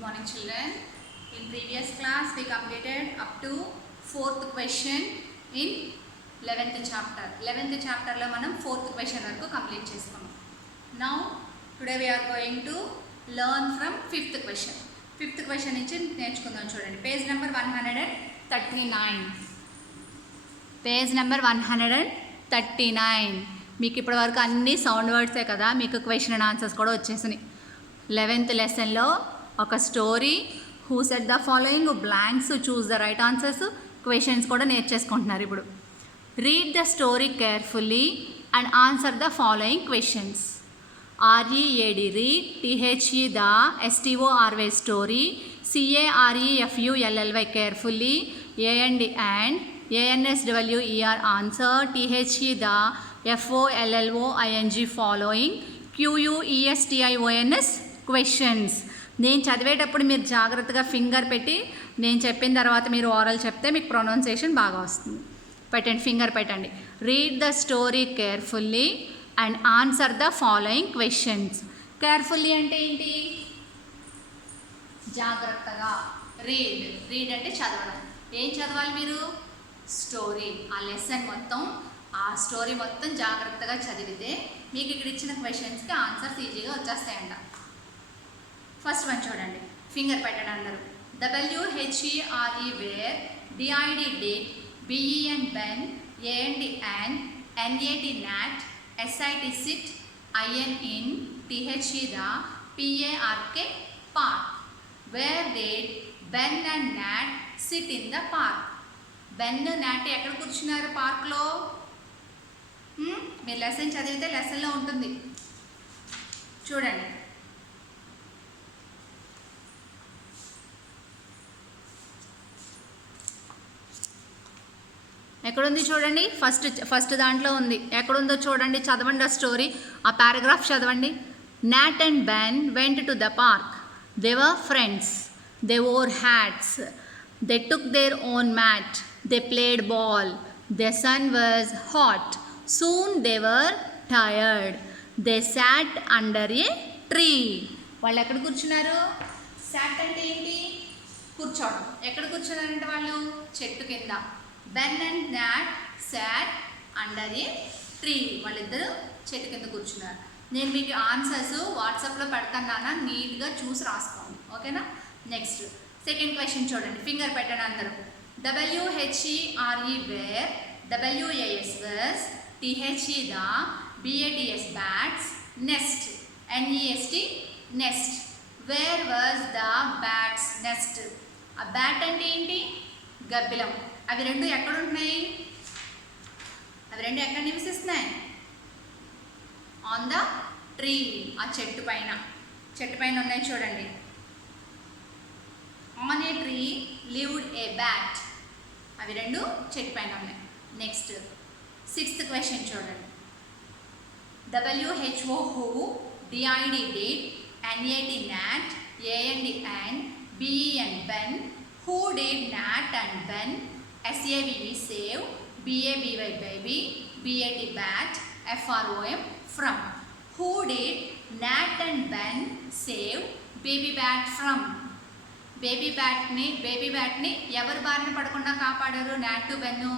Good morning, children. In previous class we completed up to 4th question in 11th chapter. 11th chapter lo manam 4th question varaku complete chesukam. Now today we are going to learn from 5th question. 5th question nunchi నేర్చుకుందాం చూడండి. Page number 139. Page number 139. మీకు ఇప్పటి వరకు అన్ని sound వర్డ్సే కదా, మీకు question and answers కూడా వచ్చేసినాయి. 11th లెసన్లో ఒక story, who set the following, blanks, choose the right answers, questions కూడా నేర్చేసుకుంటున్నారు. ఇప్పుడు read the story carefully and answer the following questions. READ read, THE the, STORY story, CAREFULLY carefully, AND ANSWER answer, THE the, FOLLOING following, QUESTIONS questions. నేను చదివేటప్పుడు మీరు జాగ్రత్తగా finger పెట్టి నేను చెప్పిన తర్వాత మీరు ఓరల్ చెప్తే మీకు ప్రొనౌన్సియేషన్ బాగా వస్తుంది. పెట్టండి, ఫింగర్ పెట్టండి. Read the story carefully and answer the following questions. Carefully అంటే ఏంటి? జాగ్రత్తగా. రీడ్ అంటే చదవడం. ఏం చదవాలి మీరు? స్టోరీ. ఆ లెసన్ మొత్తం, ఆ స్టోరీ మొత్తం జాగ్రత్తగా చదివితే మీకు ఇక్కడ ఇచ్చిన క్వశ్చన్స్కి ఆన్సర్స్ ఈజీగా వచ్చేస్తాయంట. ఫస్ట్ వన్ చూడండి, ఫింగర్ పెట్టండి అందరూ. WHERE wear, DID did, BEN Ben, AND an, NAT not, SIT SIT, IN in, THE the, PARK park. Where did Ben and not SIT in the park. Ben, not ఎక్కడ కూర్చున్నారు పార్క్లో? మీరు lesson చదివితే లెసన్లో ఉంటుంది చూడండి. ఎక్కడుంది చూడండి, ఫస్ట్ దాంట్లో ఉంది. ఎక్కడుందో చూడండి, చదవండి ఆ స్టోరీ, ఆ పారాగ్రాఫ్ చదవండి. Nat and Ben went to the park. They were friends. They wore hats. They took their own mat. They played ball. The sun was hot. Soon they were tired. They sat under a tree. వాళ్ళు ఎక్కడ కూర్చున్నారు? సాట్ అంటే ఏంటి? కూర్చోవడం. ఎక్కడ కూర్చున్నారంటే వాళ్ళు? చెట్టు కింద. Ben and Nat sat under a tree. వాళ్ళిద్దరూ చెట్టు కింద కూర్చున్నారు. నేను మీకు ఆన్సర్స్ వాట్సాప్లో పెడతాను, నీట్గా చూసి రాసుకోండి, ఓకేనా? నెక్స్ట్ సెకండ్ క్వశ్చన్ చూడండి, ఫింగర్ పెట్టండి అందరూ. WHERE where, WAS was, THE the, BATS bats, nest, NEST nest. Where was the bats nest. ఆ బ్యాట్ అంటే ఏంటి? గబ్బిలం. అవి రెండు ఎక్కడ ఉంటున్నాయి? అవి రెండు ఎక్కడ నివసిస్తున్నాయి? On the tree. ఆ చెట్టు పైన. చెట్టు పైన ఉన్నాయి చూడండి. On a tree lived A bat. అవి రెండు చెట్టు పైన ఉన్నాయి. నెక్స్ట్ సిక్స్త్ క్వశ్చన్ చూడండి. WHO who, DID did, NAT nat, AND and, BEN ben, who did nat and ben, SAVE save, BABY baby, BAT bat, FROM from. Who did nat and ben save baby bat from? Baby బ్యాట్ని ఎవరు బారిన పడకుండా కాపాడారు? Not, Ben.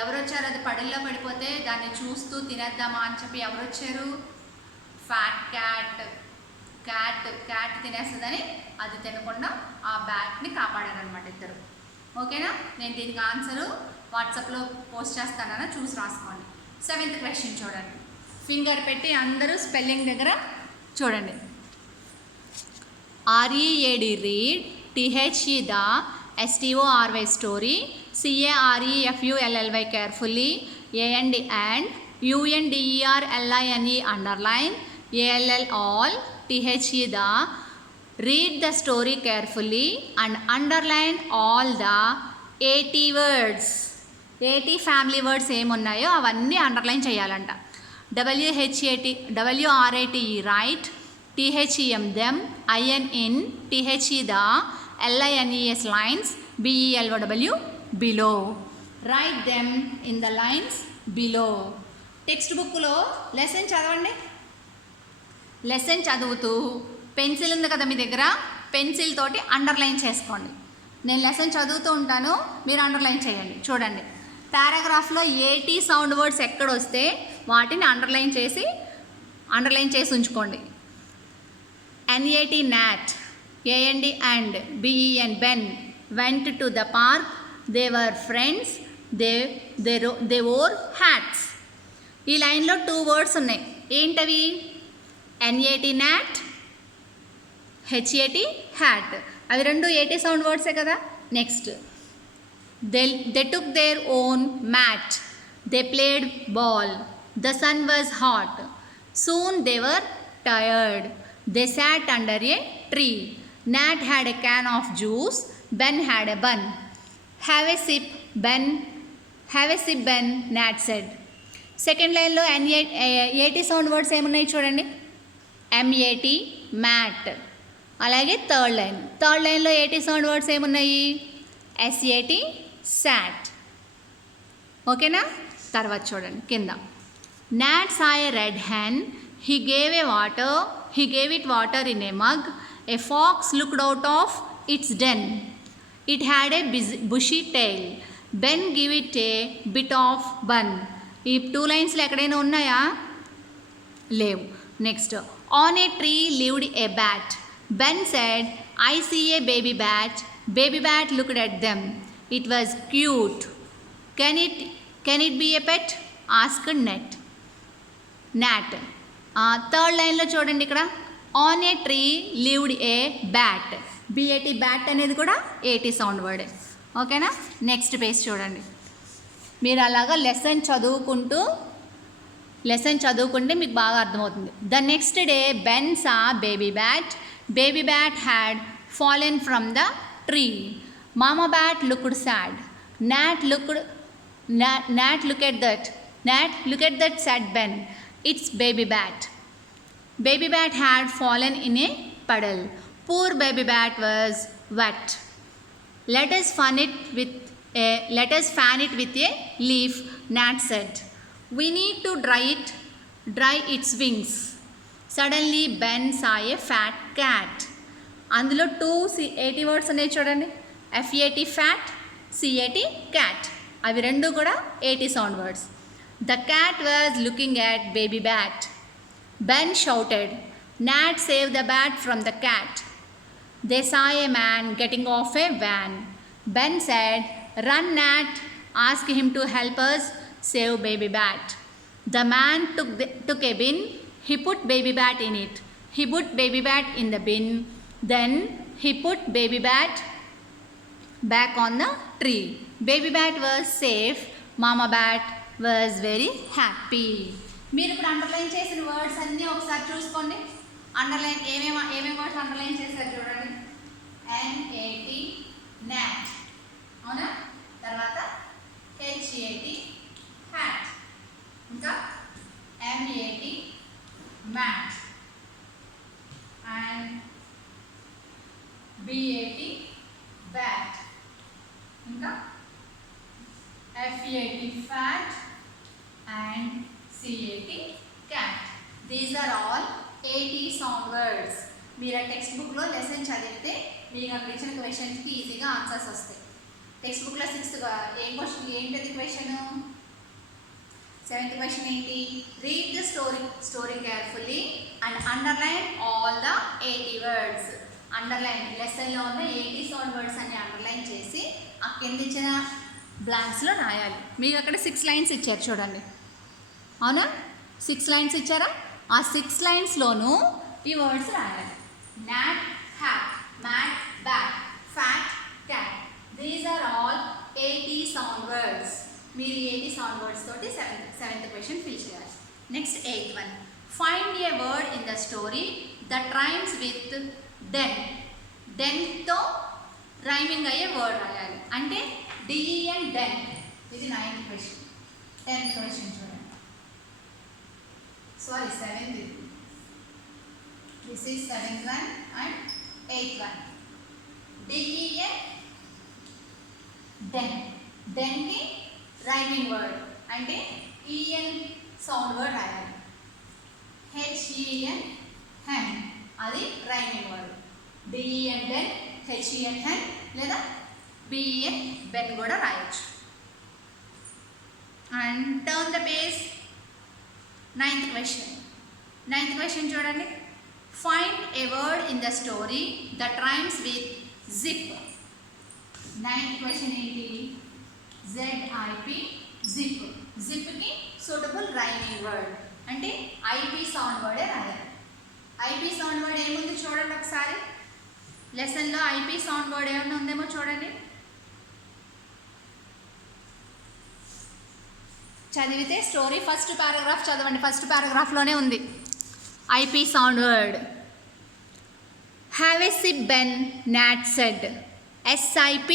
ఎవరు వచ్చారు? అది పడిల్లో పడిపోతే దాన్ని చూస్తూ తినేద్దామా అని చెప్పి ఎవరు వచ్చారు? ఫ్యాట్ క్యాట్ తినేస్తుందని అది తినకుండా ఆ బ్యాట్ని కాపాడారనమాట ఇద్దరు, ఓకేనా? నేను దీనికి ఆన్సరు వాట్సాప్లో పోస్ట్ చేస్తానన్నా చూసి రాసుకోండి. సెవెంత్ క్వశ్చన్ చూడండి, ఫింగర్ పెట్టి అందరూ స్పెల్లింగ్ దగ్గర చూడండి. READ read, THE the, STORY story, CAREFULLY carefully, AND UNDERLINE underline, ALL all, THE the. Read the story carefully and underline all the 80 words. 80 family words ఏమున్నాయో అవన్నీ underline చేయాలంట. WRATE right, THEM them, IN in, THE the, LINES lines, BELOW below. Write them in the lines below. Text బుక్లో lesson చదవండి. Lesson చదువుతూ pencil ఉంది కదా మీ దగ్గర, pencil తోటి అండర్లైన్ చేసుకోండి. నేను లెసన్ చదువుతూ ఉంటాను, మీరు అండర్లైన్ చేయండి. చూడండి, పారాగ్రాఫ్లో ఏటీ సౌండ్ వర్డ్స్ ఎక్కడ వస్తే వాటిని అండర్లైన్ చేసి ఉంచుకోండి. NAT nat, AND and BEN Ben went to the park. They were friends. They wore hats. ఈ లైన్లో 2 వర్డ్స్ ఉన్నాయి. ఏంటవి? NAT nat, HAT hat. అవి రెండు ఏటీ సౌండ్ వర్డ్సే కదా. Next, they took their own mat. They played ball. The sun was hot. Soon they were tired. They sat under a tree. Nat had a can of juice. Ben had a bun. Have a sip, Ben. Nat said. Second లైన్లో ఏటీ sound words ఏమున్నాయి చూడండి. MAT mat. అలాగే third లైన్లో ఏటీ sound words ఏమున్నాయి? SAT sat. ఓకేనా? తర్వాత చూడండి కింద. Nat saw a red hen. He gave it water in a mug. A fox looked out of its den. It had a bushy tail. Ben gave it a bit of bun. ఈ 2 లైన్స్లో ఎక్కడైనా ఉన్నాయా? లేవు. Next, on a tree lived a bat. Ben said, I see a baby bat. Baby bat looked at them. It was cute. Can it be a pet? Asked Nat. Third లైన్లో చూడండి, ఇక్కడ on a tree lived A bat. BAT bat అనేది కూడా ఏటీ sound వర్డే. ఓకేనా? Next page చూడండి. మీరు అలాగా లెసన్ చదువుకుంటే మీకు బాగా అర్థమవుతుంది. The next day Ben saw baby bat. Baby bat had fallen from the tree. Mama bat looked sad. Nat look at that, said Ben. It's baby bat. Baby bat had fallen in a puddle. Poor baby bat was wet. Let us fan it with a leaf, Nat said. We need to dry its wings. Suddenly Ben saw a fat cat. అందులో 2 AT words ఉన్నాయి చూడండి. FAT fat, CAT cat. అవి రెండు కూడా ఏటీ sound words. The cat was looking at baby bat. Ben shouted, Nat save the bat from the cat. They saw a man getting off a van. Ben said, Run Nat, ask him to help us save baby bat. The man took a bin. He put baby bat in it. He put baby bat in the bin. Then he put baby bat back on the tree. Baby bat was safe. Mama bat was very happy. మీరు ఇప్పుడు underline చేసిన words అన్నీ ఒకసారి చూసుకోండి. Underline ఏమేమి words underline చేశారు చూడండి. NAT nat, అవునా? తర్వాత HAT hat, ఇంకా MAT mat, and BAT bat, ఇంకా FAT fat and CAT cat. These are all AT sound words. మీరు ఆ టెక్స్ట్ బుక్లో లెసన్ చదివితే మీకు అక్కడ ఇచ్చిన క్వశ్చన్స్కి ఈజీగా ఆన్సర్స్ వస్తాయి. టెక్స్ట్ బుక్లో 6th ఏంటది క్వశ్చన్? 7th క్వశ్చన్ ఏంటి? Read the story carefully and underline all the 80 words. Underline లెసన్లో ఉన్న 80 సౌండ్ వర్డ్స్ అన్ని అండర్లైన్ చేసి ఆ కింద ఇచ్చిన బ్లాంక్స్లో రాయాలి. మీకు అక్కడ 6 లైన్స్ ఇచ్చారు చూడండి, అవునా? 6 లైన్స్ ఇచ్చారా? ఆ 6 లైన్స్లోనూ ఈ వర్డ్స్ రాయాలి. Not, hat, mat, bat, fat, cat. These are all 80 sound words. మీరు 80 సౌండ్ వర్డ్స్ తోటి 7th క్వశ్చన్ ఫిల్ చేయాలి. Next 8th one. Find a word in the story that rhymes with den. డెన్తో rhyming అయ్యే word రాయాలి. అంటే DEN den. ఇది 9th question. 10th question చూడండి. Sorry 7th ఇది. This is 7th one and 8th one. DEN den. డెన్కి rhyming word అంటే EN sound word రాయాలి. HEN హెన్, అది rhyming word. D E N Ben, H E N hen లేదా బిఈఎన్ బెన్ కూడా రాయొచ్చు. And turn the page. Ninth question చూడండి. Find a word in the story that rhymes with zip. Ninth question ఏంటి? ZIP, zip. జిప్కి suitable rhyming word అంటే I P sound వర్డే రాయాలి. IP sound word ఏముంది చూడండి ఒకసారి. లెసన్లో ఐపీ సౌండ్ వర్డ్ ఏమన్నా ఉందేమో చూడండి. చదివితే స్టోరీ ఫస్ట్ పారాగ్రాఫ్ చదవండి. ఫస్ట్ పారాగ్రాఫ్లోనే ఉంది IP sound word. Have a sip Ben, not said. SIP,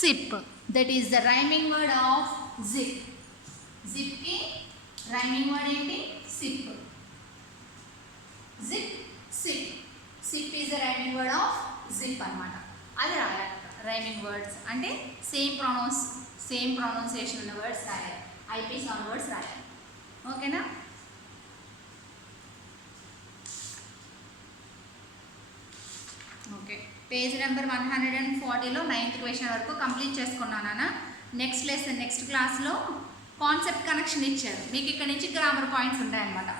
sip. That is the rhyming word of zip. జిప్కి రైమింగ్ వర్డ్ ఏంటి? Sip. Zip, sip. Sip is the rhyming word of zip అనమాట. అది రాయాలి. Rhyming words అంటే same pronunciation ఉన్న words రాయాలి. IP sound words రాయాలి. ఓకేనా? ఓకే, పేజ్ నెంబర్ 140లో 9th క్వశ్చన్ వరకు కంప్లీట్ చేసుకున్నానా. నెక్స్ట్ క్లాస్లో కాన్సెప్ట్ కనెక్షన్ ఇచ్చారు. మీకు ఇక్కడ నుంచి గ్రామర్ పాయింట్స్ ఉంటాయన్నమాట.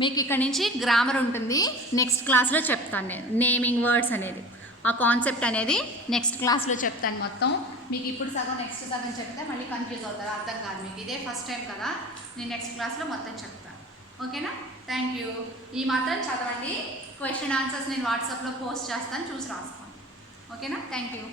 మీకు ఇక్కడ నుంచి గ్రామర్ ఉంటుంది. నెక్స్ట్ క్లాస్లో చెప్తాను నేను నేమింగ్ వర్డ్స్ అనేది. ఆ కాన్సెప్ట్ అనేది నెక్స్ట్ క్లాస్లో చెప్తాను మొత్తం. మీకు ఇప్పుడు సగం నెక్స్ట్ సగం చెప్తే మళ్ళీ కన్ఫ్యూజ్ అవుతారు, అర్థం కాదు మీకు. ఇదే ఫస్ట్ టైం కదా, నేను నెక్స్ట్ క్లాస్లో మొత్తం చెప్తాను. ఓకేనా? Thank you. ఈ మాత్రం చదవండి. క్వశ్చన్ ఆన్సర్స్ నేను వాట్సాప్లో పోస్ట్ చేస్తాను, చూసి రాస్తాను. ఓకేనా? Thank you.